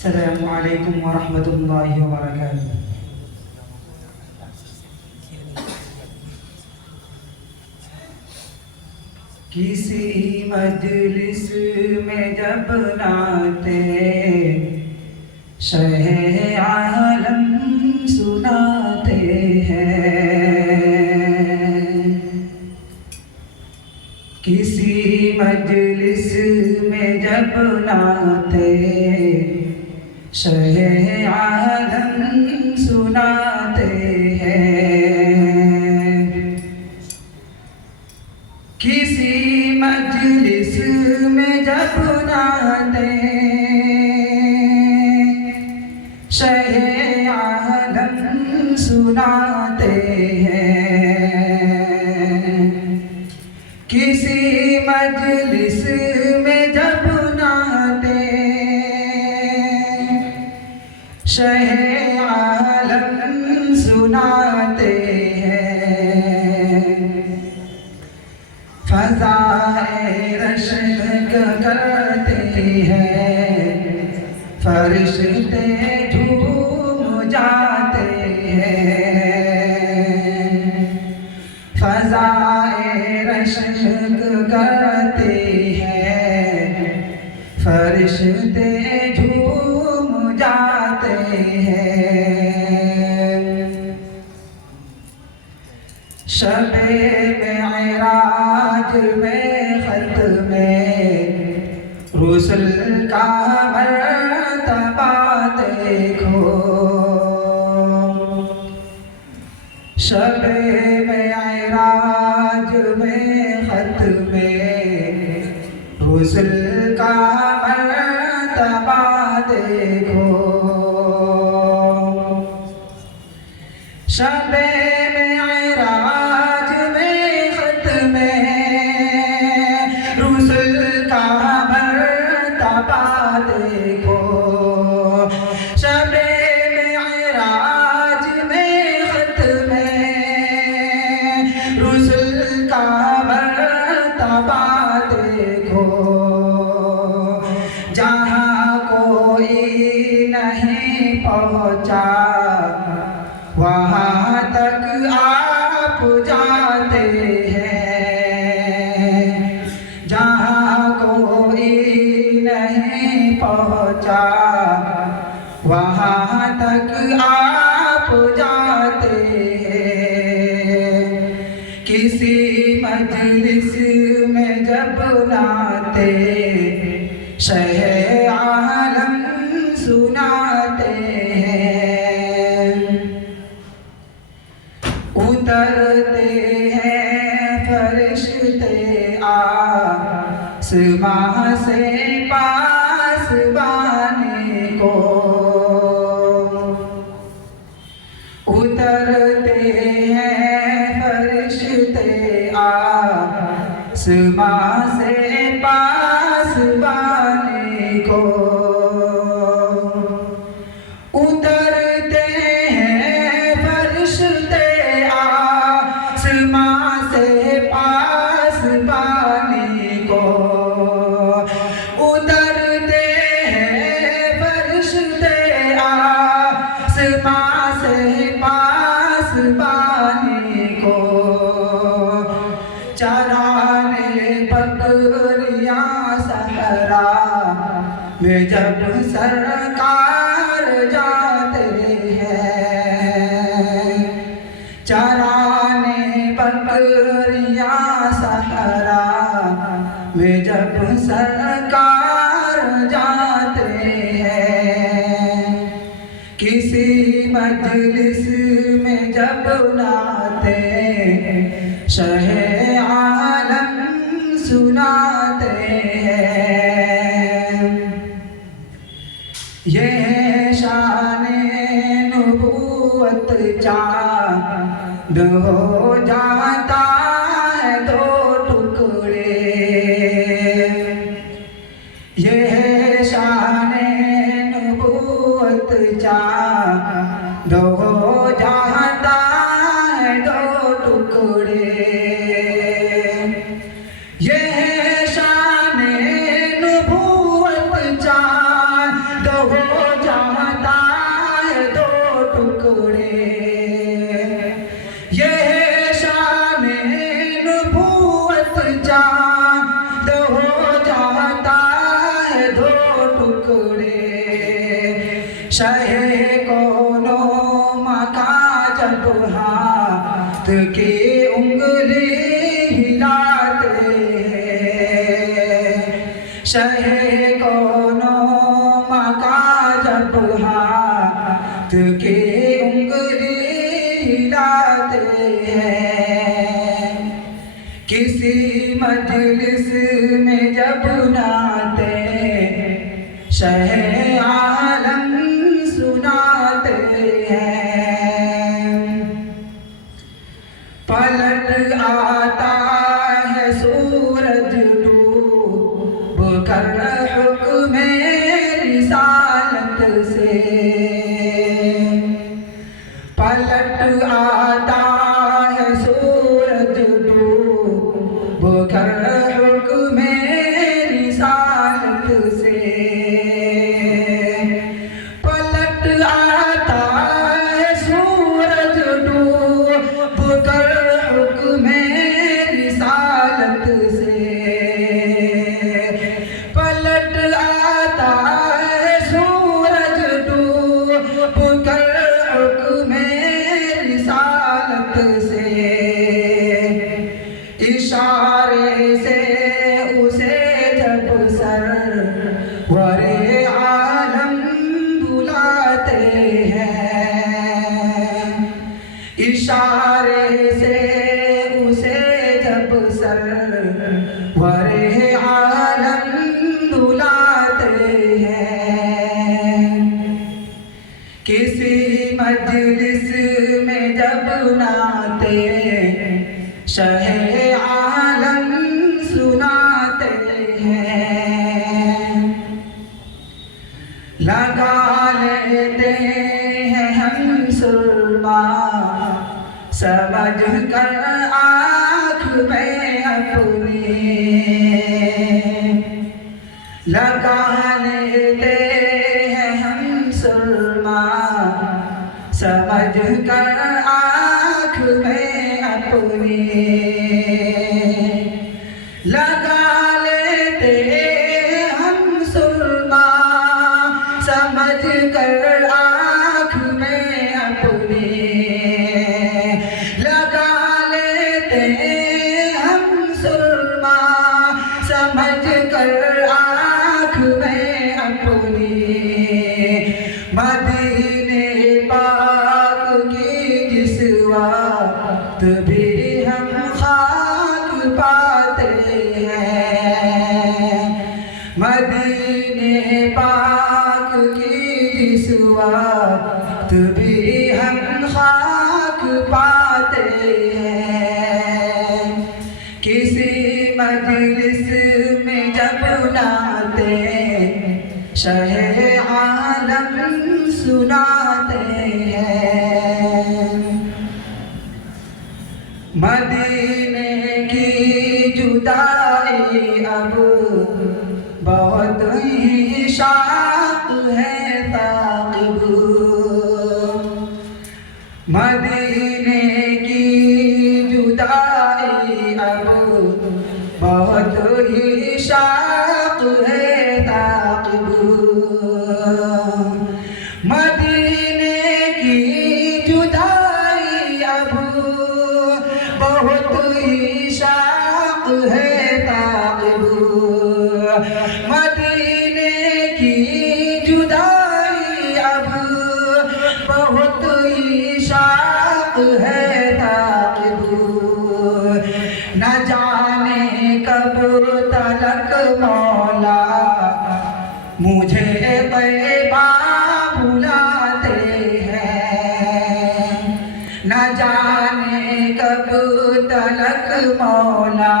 अस्सलामुअलैकुम वरहमतुल्लाहि वबरकातुहू। किसी मजलिस में जब नाते शहे आलम सुनाते हैं, किसी मजलिस में जब नाते शहे आलम सुनाते हैं, किसी मजलिस में जब नाते शहे आलम सुनाते हैं, किसी मजलिस में जब नाते शहे आलम सुनाते हैं, फ़ज़ाए रश्क करते हैं, फरिश्ते झूम जाते हैं, फ़ज़ाए रश्क करते हैं, फरिश्ते झूम जाते हैं। शबे मेराज में ख़त्मे रुsul का मर्तबा देखो, शबे मेराज में ख़त्मे रुsul का मर्तबा देखो, शबे मेराज में ख़त्मे रुsul का मर्तबा देखो, शबे मेराज में ख़त्मे रुsul का मर्तबा देखो, जहाँ कोई नहीं पहुँचा वहाँ तक आप जाते हैं, जहाँ कोई नहीं पहुँचा वहाँ तक आप जाते हैं, किसी मजलिस में जब नाते शहे आलम सुनाते हैं, उतरते हैं फरिश्ते आसमां से पासबाने को, उतरते हैं फरिश्ते आसमां से पासबाने को, उतरते हैं फरिश्ते आसमां से पासबाने को, उतरते हैं फरिश्ते आसमां से पासबाने को, चराने बकरियां सहरा में जब सरकार जाते हैं, चराने बकरियां सहरा में जब सरकार जाते हैं, किसी मजलिस में जब नाते शहे आलम सुनाते हैं, ये शाने नबूवत चाँद हो जाता है दो टुकड़े, ये शाने नबूवत चाँद हो जाता है दो टुकड़े, शहे कोनो मका जब हाथ की उंगली हिलाते हैं, शहे कोनो मका जब हाथ की उंगली हिलाते हैं, किसी मजलिस में जब नाते शहे आलम सुनाते हैं, पलट आता है सूरज डूब कर हुक्म रिसालत से, पलट आता है सूरज डूब कर हुक्म रिसालत से, पलट आता है सूरज डूब कर हुक्म रिसालत से, पलट आता है सूरज डूब कर हुक्म रिसालत से, इशारे से उसे जब सरवरे आलम बुलाते हैं, इशारे से उसे जब सरवरे आलम बुलाते हैं, किसी मजलिस में जब नाते शहे आलम सुनाते हैं, लगा लेते हैं हम सुरमा समझ कर आँख में अपनी, लगा लेते हैं हम सुरमा समझ कर आँख में अपनी, लगा लेते हम सुरमा समझ कर आँख में अपनी, लगा लेते हम सुरमा समझ कर आँख में अपनी, मदीने पाक की जिस वक्त भी हम खाक पाते हैं, मदीने पाक की जिस वक्त भी हम खाक पाते हैं, किसी मजलिस में जब नाते शहे आलम सुनाते हैं, मदीने की जुदाई अब बहुत ही शाक है ताक़िब, मदीने की जुदाई अब बहुत ही शाक है ताक़िब, मदीने की जुदाई अब बहुत ही शाक है ताक़िब, मदीने की जुदाई अब बहुत ही शाक है ताक़िब, न जाने कब तलक मौला मुझे तैबा बुलाते हैं, न जाने कब तलक मौला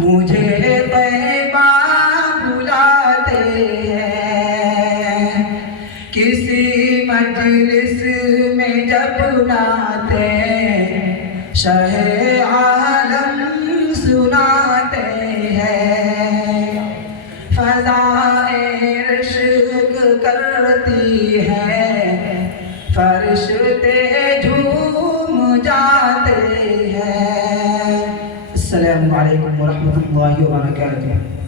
मुझे तैबा बुलाते हैं, किसी मजलिस में जब नाते शहे आलम सुनाते हैं, फ़ज़ाए इश्क़ करती है फरिश्ते झूम जाते हैं। अस्सलामु अलैकुम व रहमतुल्लाहि व बरकातुहू।